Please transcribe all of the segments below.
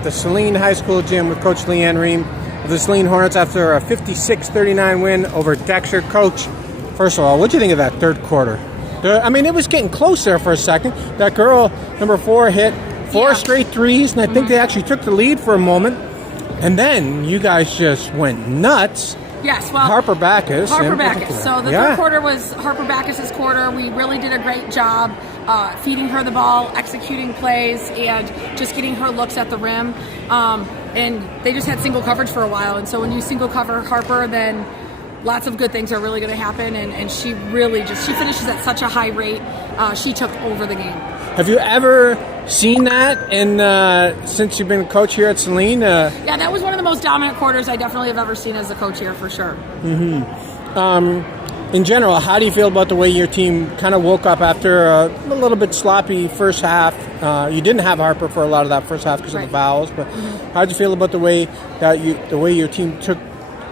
at the Saline High School gym with Coach Leanne Roehm of the Saline Hornets after a 56-39 win over Dexter. Coach, first of all, what do you think of that third quarter? I mean, it was getting close there for a second. That girl, number 4, hit 4 straight threes, and I think they actually took the lead for a moment. And then you guys just went nuts. Yes, well, Harper Backus. So the third quarter was Harper Backus's quarter. We really did a great job feeding her the ball, executing plays, and just getting her looks at the rim. And they just had single coverage for a while. And so when you single cover Harper, then lots of good things are really going to happen. And she really she finishes at such a high rate. She took over the game. Have you ever seen that since you've been a coach here at Saline? Yeah, that was one of the most dominant quarters I definitely have ever seen as a coach here, for sure. In general, how do you feel about the way your team kind of woke up after a little bit sloppy first half? You didn't have Harper for a lot of that first half because of the fouls, but how did you feel about the way your team took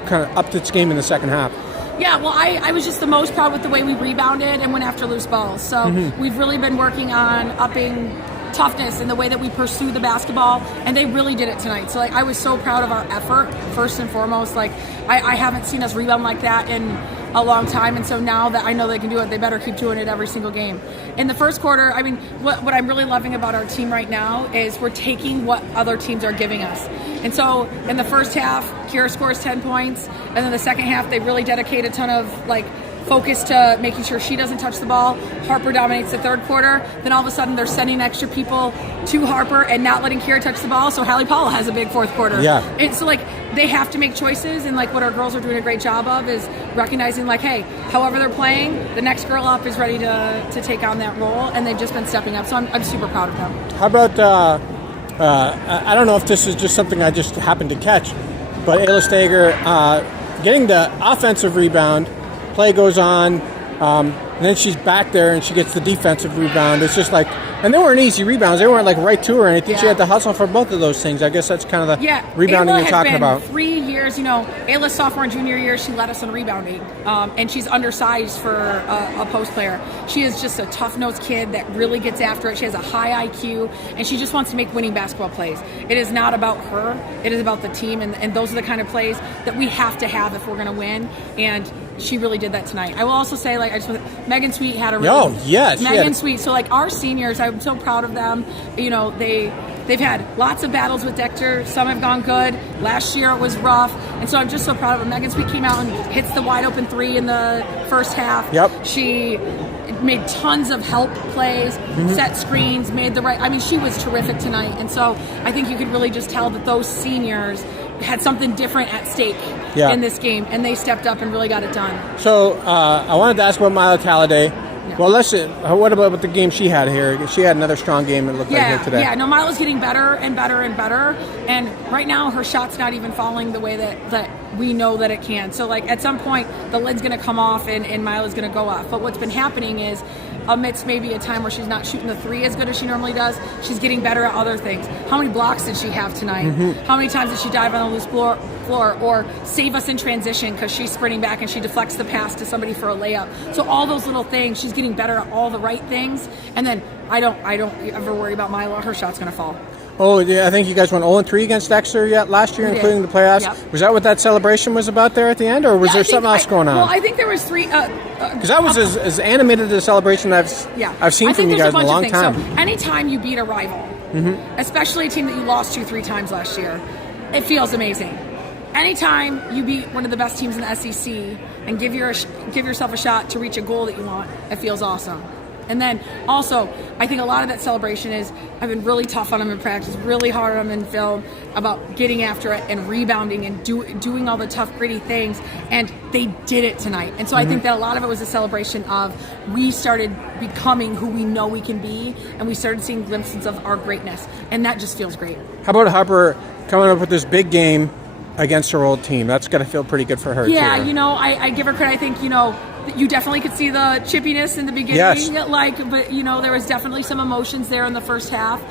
kind of upped its game in the second half? Yeah, well, I was just the most proud with the way we rebounded and went after loose balls. So we've really been working on upping toughness and the way that we pursue the basketball, and they really did it tonight. So I was so proud of our effort, first and foremost. I haven't seen us rebound like that in a long time, and so now that I know they can do it, they better keep doing it every single game. In the first quarter, I mean, what I'm really loving about our team right now is we're taking what other teams are giving us. And so in the first half, Kira scores 10 points, and then the second half, they really dedicate a ton of focus to making sure she doesn't touch the ball. Harper dominates the third quarter. Then all of a sudden they're sending extra people to Harper and not letting Kira touch the ball. So Hallie Paul has a big fourth quarter. Yeah. And so they have to make choices, and what our girls are doing a great job of is recognizing hey, however they're playing, the next girl up is ready to take on that role, and they've just been stepping up. So I'm super proud of them. How about I don't know if this is just something I just happened to catch, but Ayla Steger getting the offensive rebound. Play goes on, and then she's back there and she gets the defensive rebound. It's just and they weren't easy rebounds. They weren't right to her or anything. Yeah. She had to hustle for both of those things. I guess that's kind of the rebounding Ayla you're talking about. 3 years, Ayla's sophomore and junior year, she led us in rebounding, and she's undersized for a post player. She is just a tough-nosed kid that really gets after it. She has a high IQ, and she just wants to make winning basketball plays. It is not about her. It is about the team, and those are the kind of plays that we have to have if we're going to win, and she really did that tonight. I will also say, Megan Sweet had a really... Megan Sweet. So, our seniors, I'm so proud of them. They've had lots of battles with Dexter. Some have gone good. Last year it was rough. And so I'm just so proud of them. Megan Sweet came out and hits the wide open 3 in the first half. Yep. She made tons of help plays, set screens, made the right... I mean, she was terrific tonight. And so I think you could really just tell that those seniors had something different at stake in this game, and they stepped up and really got it done. So I wanted to ask about Mila Talladay. Yeah. Well, what about the game she had here? She had another strong game, it looked like, here today. Yeah, no, Mila's getting better and better and better, and right now her shot's not even falling the way that we know that it can. So, at some point, the lid's going to come off and Mila's going to go off. But what's been happening is, amidst maybe a time where she's not shooting the 3 as good as she normally does, she's getting better at other things. How many blocks did she have tonight? How many times did she dive on the loose floor or save us in transition because she's sprinting back and she deflects the pass to somebody for a layup? So all those little things, she's getting better at all the right things. And then I don't ever worry about Mila. Her shot's going to fall. Oh, yeah, I think you guys went 0-3 against Dexter last year, including the playoffs. Yep. Was that what that celebration was about there at the end, or was there something else going on? Well, I think there was 3... Because that was as animated a celebration I've seen from you guys in a long time. So anytime you beat a rival, especially a team that you lost 2-3 times last year, it feels amazing. Anytime you beat one of the best teams in the SEC and give yourself a shot to reach a goal that you want, it feels awesome. And then also, I think a lot of that celebration is I've been really tough on them in practice, really hard on them in film about getting after it and rebounding and doing all the tough, gritty things. And they did it tonight. And so I think that a lot of it was a celebration of we started becoming who we know we can be, and we started seeing glimpses of our greatness. And that just feels great. How about Harper coming up with this big game against her old team? That's got to feel pretty good for her, too. Yeah, I give her credit. I think, you definitely could see the chippiness in the beginning, but there was definitely some emotions there in the first half,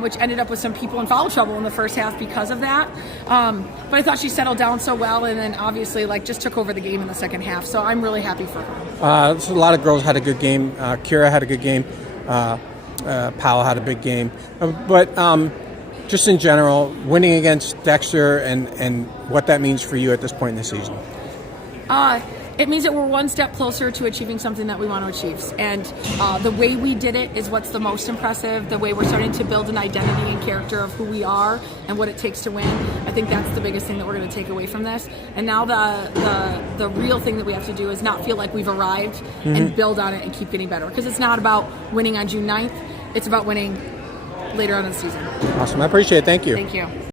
which ended up with some people in foul trouble in the first half because of that. But I thought she settled down so well, and then obviously just took over the game in the second half. So I'm really happy for her. So a lot of girls had a good game. Kira had a good game. Powell had a big game. But just in general, winning against Dexter and what that means for you at this point in the season. It means that we're one step closer to achieving something that we want to achieve. And the way we did it is what's the most impressive, the way we're starting to build an identity and character of who we are and what it takes to win. I think that's the biggest thing that we're going to take away from this. And now the real thing that we have to do is not feel like we've arrived and build on it and keep getting better. Because it's not about winning on June 9th. It's about winning later on in the season. Awesome. I appreciate it. Thank you. Thank you.